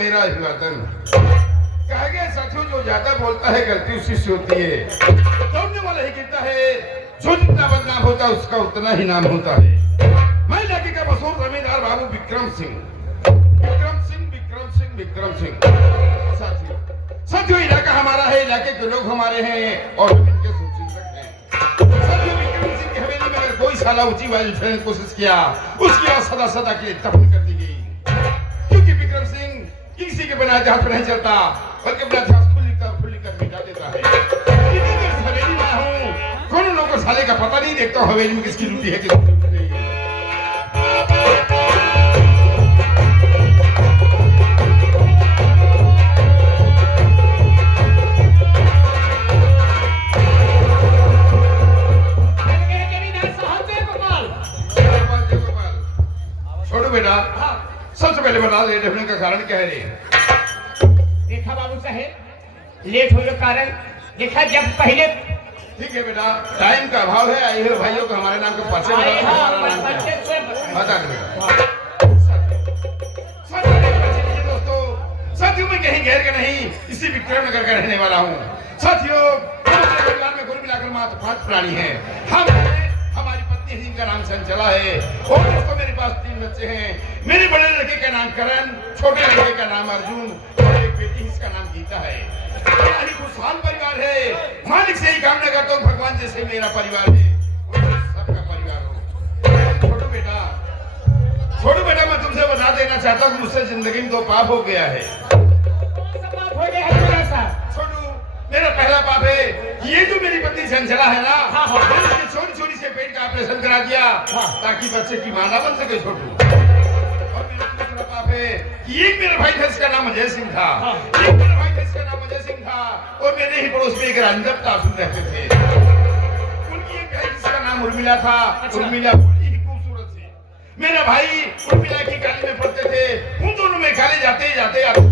मेरा अभिवादन। कहा गया साथियों, जो ज्यादा बोलता है गलती उसी से होती है। दौड़ने वाला ही गिरता है, जो जितना बदनाम होता है उसका उतना ही नाम होता है। मैं इलाके का मशहूर जमींदार बाबू विक्रम सिंह। साथियों इलाका हमारा है, इलाके के लोग हमारे हैं और इनके शुभचिंतक हैं। साथियों विक्रम सिंह की हवेली में अगर कोई साला ऊंची वाली उठाने की कोशिश किया, उसकी आवाज सदा सदा के लिए दफन कर दी गई। क्योंकि विक्रम सिंह किसी के बिना जहाज पर नहीं चलता, बल्कि अपना जहाज खुल कर मिटा देता है। हवेली में हूँ, कौन लोगों को साले का पता नहीं, देखता हूँ हवेली में किसकी ड्यूटी है किसकी नहीं है। बेटा सबसे पहले बता लेट होने का कारण क्या है रे? देखा बाबू साहेब, लेट होने का कारण देखा जब पहले। ठीक है बेटा, टाइम का अभाव है। आए हुए भाइयों को हमारे नाम के परिचय बता दो दोस्तों। साथियों में कहीं गैर के नहीं, इसी विक्रम नगर का रहने वाला हूँ। साथियों परिवार में कुल मिलाकर मात्र 5 प्राणी हैं। हमारी पत्नी जिनका नाम संचला है और दोस्तों मेरे पास 3 बच्चे हैं। मेरे बड़े लड़के का नाम करण, छोटे लड़के का नाम अर्जुन और एक बेटी इसका नाम गीता है। बड़ा ही खुशहाल परिवार है। मालिक से ही कामना करता हूँ भगवान जैसे मेरा परिवार है सबका परिवार हो। छोटू बेटा मैं तुमसे बता देना चाहता हूँ मुझसे जिंदगी में 2 पाप हो गया है। छोटू मेरा पहला पाप है, ये जो मेरी पत्नी संचला है ना, छोटी छोटी से पेट का ऑपरेशन करा दिया ताकि बच्चे की मां ना बन सके छोटू। और मेरा दूसरा पाप है कि एक मेरा भाई था जिसका नाम अजय सिंह था, और मेरे ही पड़ोस में एक राजेंद्र तासुर रहते थे। उनकी एक बहन जिसका नाम उर्मिला था। उर्मिला बड़ी ही खूबसूरत थी। मेरा भाई उर्मिला की कॉलेज में पढ़ते थे। उन दोनों में कॉलेज जाते जाते आपस में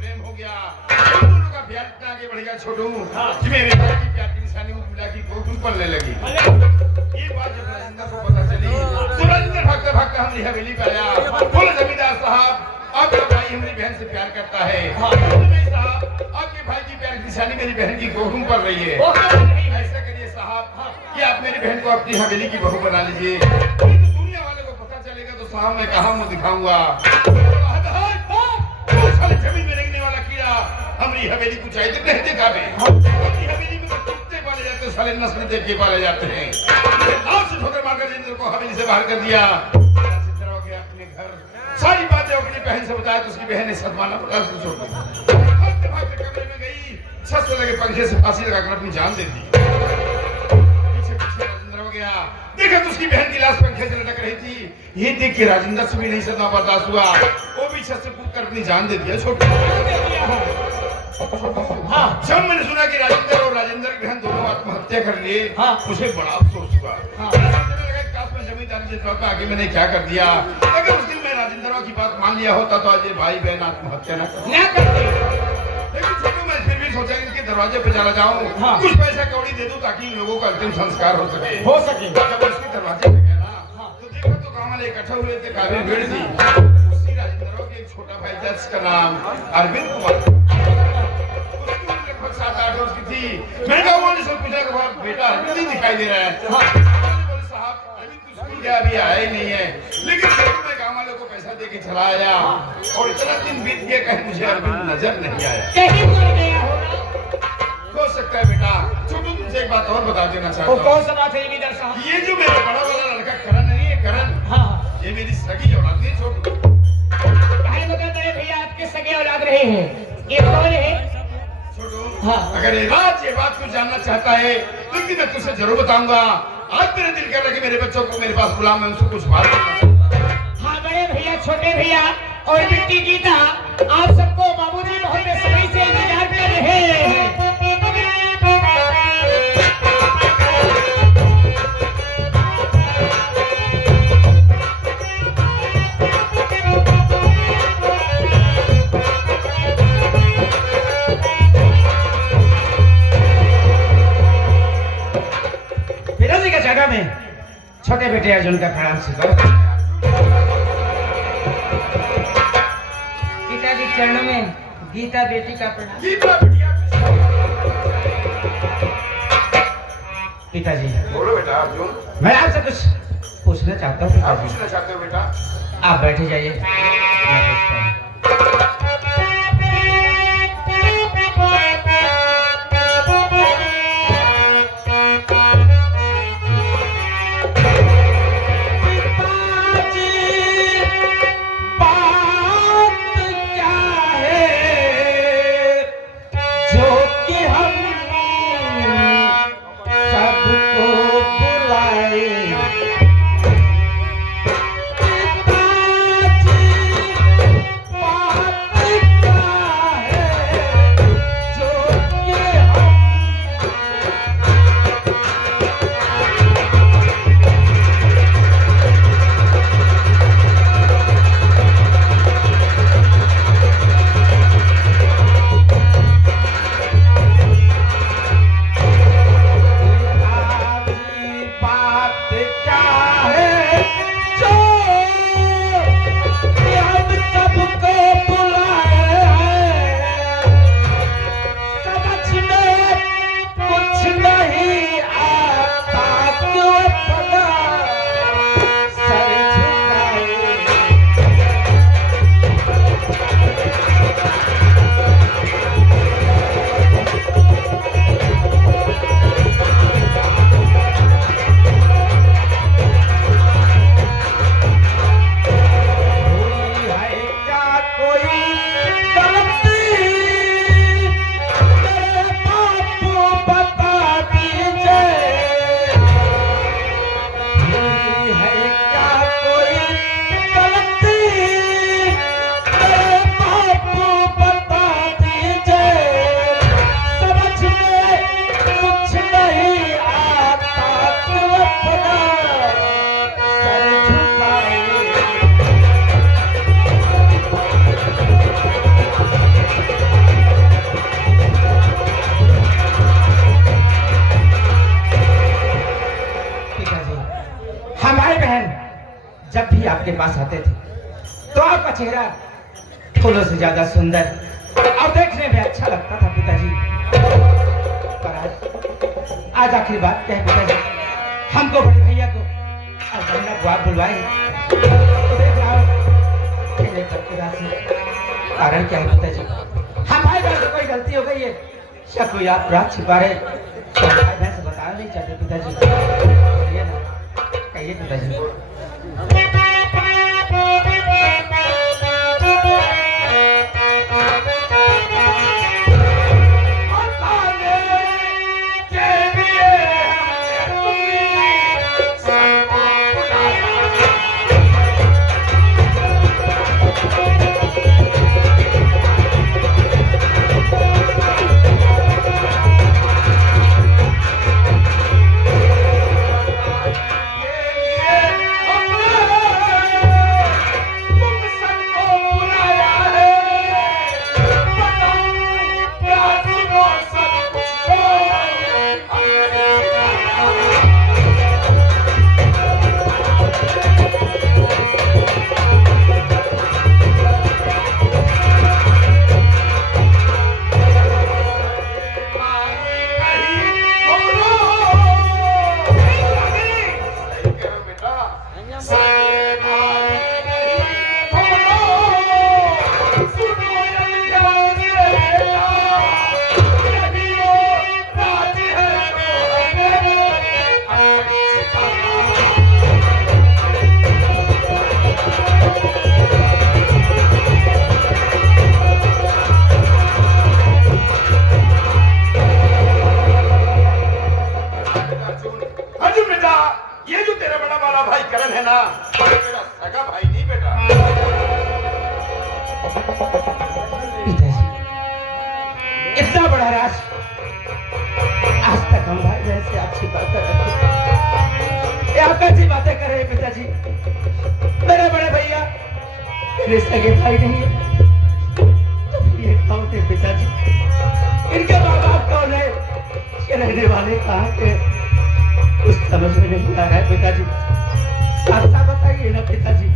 प्रेम हो गया। उन दोनों का प्यार इतना आगे बढ़ गया छोटू कि मेरे भाई की प्यार की निशानी उर्मिला की गोद पलने लगी। ये बात जब राजेंद्र को पता चली तो राजेंद्र भागते भागते हमारी हवेली पे आया। बोले जमींदार साहब, आपका भाई हमारी बहन से प्यार करता है। साहब आपके भाई की प्यार की निशानी मेरी बहन की गोद पड़ रही है। ऐसा करिए साहब कि आप मेरी बहन को अपनी हवेली की बहू बना लीजिए। दुनिया वाले को पता चलेगा तो साहब मैं कहाँ मुंह दिखाऊंगा। जमीन में रेंगने वाला कीड़ा हमारी हवेली को चाहिए तो नहीं देखा अपनी हवेली में कुत्ते पाले जाते हैं, साले नस्ल देख के पाले जाते हैं। नाव से ठोकर मारकर जिंदर को हवेली से बाहर कर दिया। अपने घर सारी बातें अपनी बहन से बताया तो उसकी बहन ने सदमाना पड़ा उसको छोड़ दिया। भागते भागते कमरे में गई, छत से लगे पंखे से फांसी लगाकर अपनी जान दे दी। पीछे पीछे राजेंद्र हो गया, देखा तो उसकी बहन की लाश पंखे से लटक रही थी। ये देख के राजेंद्र से भी नहीं सदमा बर्दाश्त हुआ, वो भी छत से कूद कर अपनी जान दे दिया। छोड़ जब मैंने सुना कि राजेंद्र और राजेंद्र की बहन दोनों आत्महत्या कर लिए, मुझे बड़ा अफसोस हुआ। जमींदारी के आगे मैंने क्या कर दिया। अगर उस दिन मैं राजेंद्र की बात मान लिया होता तो आज ये भाई बहन आत्महत्या न करते। लेकिन छोटू मैं फिर भी सोचा इनके दरवाजे पे चला जाऊं, कुछ पैसा कौड़ी दे दूं ताकि इन लोगों का अंतिम संस्कार हो सके। जब उसके दरवाजे पे गया ना तो देखा तो गांव वाले इकट्ठा हुए थे, काफी भीड़ थी। उसी राजेंद्र के एक छोटा भाई था जिसका नाम अरविंद कुमार, लगभग 7-8 वर्ष की थी। मैंने गाँव वाले से पूछा कि बेटा अरविंद नहीं दिखाई दे रहा है। क्या अभी आया ही नहीं है। लेकिन मैं गाँव वालों को पैसा दे के चला आया और इतना दिन बीत गया कहीं मुझे अरविंद नजर नहीं आया। हो सकता है बेटा छोटू तुमसे एक बात और बता देना चाहता हूँ। कौन सा बात है जमींदार साहब? ये जो मेरा बड़ा वाला लड़का करण नहीं है, करण ये मेरी सगी औलाद नहीं छोटू। भैया आपके सगे औलाद रहे हैं, ये कौन है छोटू? अगर ये बात कुछ जानना चाहता है तो मैं तुझसे जरूर बताऊंगा। आज मेरे दिल कर रहा कि मेरे बच्चों को मेरे पास बुला, मैं उनसे कुछ बात करना। हाँ बड़े भैया, छोटे भैया और बेटी गीता, आप सबको बाबूजी बहुत बेसब्री से इंतजार कर रहे हैं। में छोटे बेटे अर्जुन का प्रणाम स्वीकार। पिताजी चरणों में गीता बेटी का प्रणाम। गीता बिटिया पिताजी बोलो बेटा अर्जुन। मैं आपसे कुछ पूछना चाहता हूँ। आप पूछना चाहते हो बेटा? आप बैठे जाइए, मैं पूछता हूँ। जब भी आपके पास आते थे तो आपका चेहरा फूलों से ज्यादा सुंदर और देखने में अच्छा लगता था पिताजी। पर आज आखिरी बात क्या है पिताजी, हमको बड़े भैया को आप बुलवाए तो देख रहा हूं कारण क्या है पिताजी, हमारे पास कोई गलती हो गई है या कोई आप रात छिपा रहे तो भाई बहन से बताना नहीं चाहते पिताजी, कहिए पिताजी। इतना बड़ा राज आज तक हम भाई बहन से अच्छी बातें रखे, आप कैसी बातें कर रहे हैं पिताजी? मेरे बड़े भैया मेरे सगे भाई नहीं है तो ये कौन है पिताजी? इनके माँ बाप कौन है? ये रहने वाले कहाँ के कुछ समझ में नहीं आ रहा है पिताजी, साफ साफ बताइए ना पिताजी,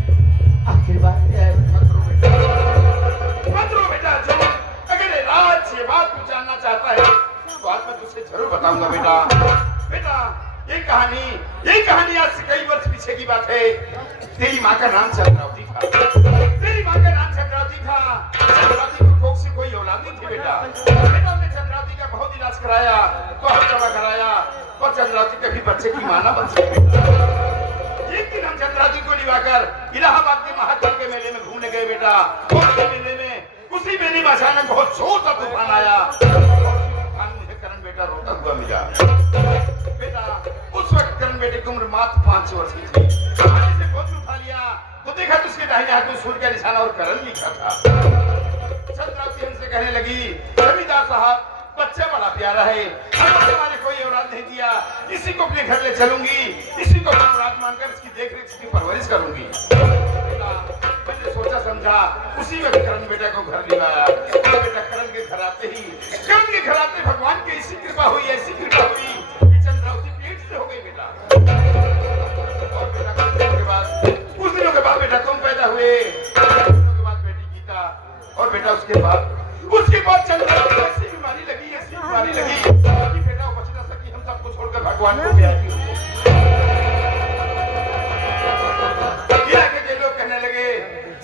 आखिर बात क्या है? मत रो बेटा, चाहता है तो आज मैं तुझसे जरूर बताऊंगा बेटा। बेटा ये कहानी आज से कई वर्ष पीछे की बात है। तेरी माँ का नाम चंद्रावती था। तेरी माँ का नाम चंद्रावती था। चंद्रावती को कोख से कोई औलाद नहीं थी बेटा। बेटा हमने चंद्रावती का बहुत इलाज कराया, बहुत दवा कराया और चंद्रावती कभी बच्चे की मां ना बन सकी। एक दिन हम चंद्रावती को लिवाकर इलाहाबाद के महाकाल के मेले में घूमने गए बेटा। उसी मेले में अचानक बहुत जोर का तूफान आया। मुझे करण बेटा रोता हुआ मिला। बेटा उस वक्त करण बेटे की उम्र मात्र 5 वर्ष की थी। पानी से गोद में उठा लिया तो देखा तो उसके दाहिने हाथ में सूर्य का निशान और करण लिखा था। चंद्रावती हमसे कहने लगी, जमींदार साहब बच्चा बड़ा प्यारा है, हमारे कोई औलाद नहीं दिया, इसी को अपने घर ले चलूंगी, इसी को अपना औलाद मानकर इसकी देखरेख इसकी परवरिश करूंगी। मैंने सोचा समझा, उसी वक्त करण बेटा को घर ले आया। बेटा करण के घर आते भगवान की ऐसी कृपा हुई कि चंद्रावती पेट से हो गई बेटा। और बेटा कुछ दिनों के बाद बेटा तुम पैदा हुए। कुछ दिनों के बाद बेटी गीता और बेटा उसके बाद चंद्रावती को ऐसी बीमारी लगी कि बेटा वो बच ना सकी। हम सबको छोड़कर भगवान को प्यारी हो गई। इलाके के लोग कहने लगे,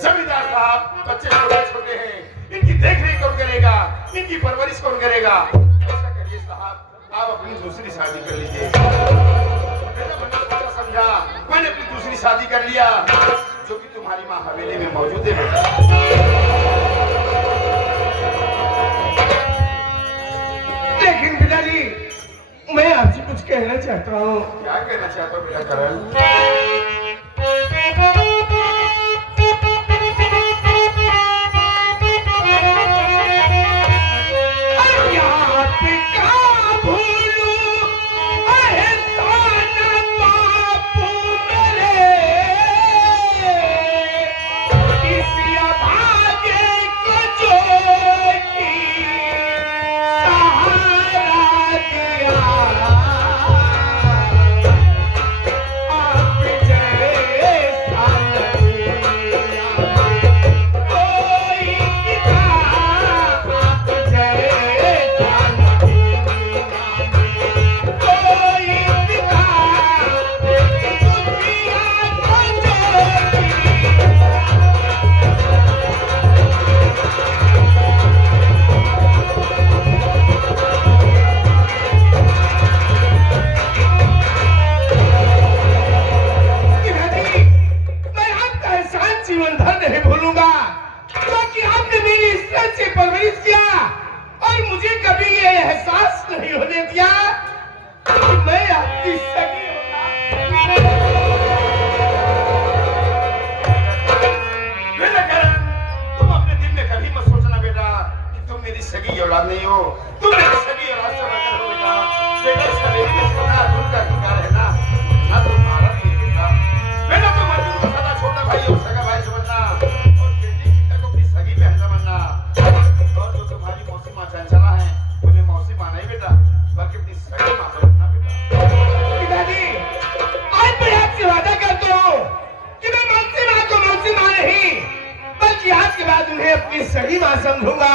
जमींदार साहब बच्चे छोटे हैं, इनकी देखरेख कौन करेगा, इनकी परवरिश कौन करेगा? ऐसा करिए साहब, आप अपनी दूसरी शादी कर लीजिए। मैंने सोचा समझा, मैंने अपनी दूसरी शादी कर लिया, जो कि तुम्हारी माँ हवेली में मौजूद है बेटा। लेकिन पिताजी मैं आपसे कुछ कहना चाहता हूँ। क्या कहना चाहता हूँ बेटा करण? सगी औलाद नहीं हो, तुम मेरी सगी औलाद से बढ़कर हो बेटा। बेटा इस हवेली में छोटा अर्जुन का अधिकार है ना तुम्हारा नहीं बेटा। बेटा तुम अर्जुन को सदा छोटा भाई और सगा भाई समझना और बेटी गीता को अपनी सगी बहन समझना। और जो तुम्हारी मौसी माँ चंचला है उन्हें मौसी माँ नहीं बेटा, बल्कि अपनी सगी माँ समझना बेटा। पिताजी आज मैं आपसे वादा करता हूँ कि मैं मौसी माँ को मौसी माँ नहीं, बल्कि आज के बाद उन्हें अपनी सगी माँ समझूंगा,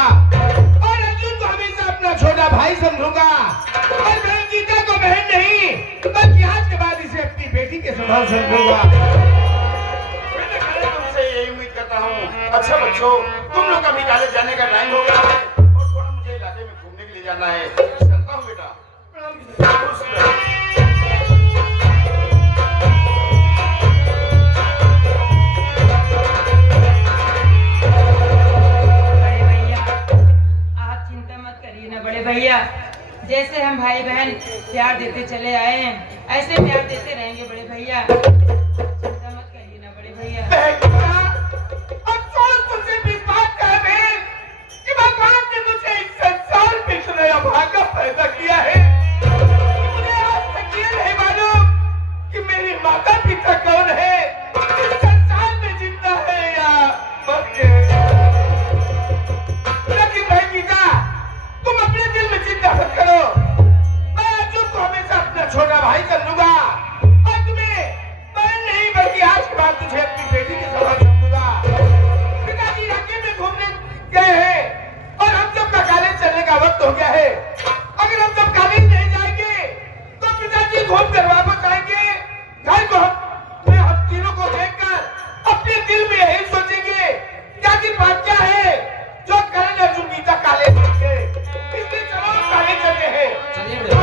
छोटा भाई समझूंगा और बहन गीता को बहन नहीं, बल्कि आज के बाद इसे अपनी बेटी के समान समझूंगा। मैं तुमसे यही उम्मीद करता हूँ। अच्छा बच्चों, तुम लोग अभी कॉलेज जाने का टाइम हो गया है और थोड़ा मुझे इलाके में घूमने के लिए जाना है। चलता हूँ बेटा। भैया जैसे हम भाई बहन प्यार देते चले आए हैं, ऐसे प्यार देते रहेंगे बड़े भैया। चिंता मत करिए ना बड़े भैया। अफसोस तुझे इस बात का है कि भगवान ने मुझे इस संसार में इतना अभागा पैदा किया है कि मुझे आज तक ये नहीं मालूम कि मेरे माता पिता कौन है, इस संसार में जिंदा है या मर गए। लेकिन भाई गीता तुम अपने दिल में चिंता मत करो, मैं अर्जुन को हमेशा अपना छोटा भाई समझूंगा और तुम्हें बहन नहीं बल्कि आज के बाद तुझे अपनी बेटी के समान समझूंगा। पिताजी इलाके में घूमने गए हैं और हम सबका कॉलेज चलने का वक्त हो गया है। चलिए बड़े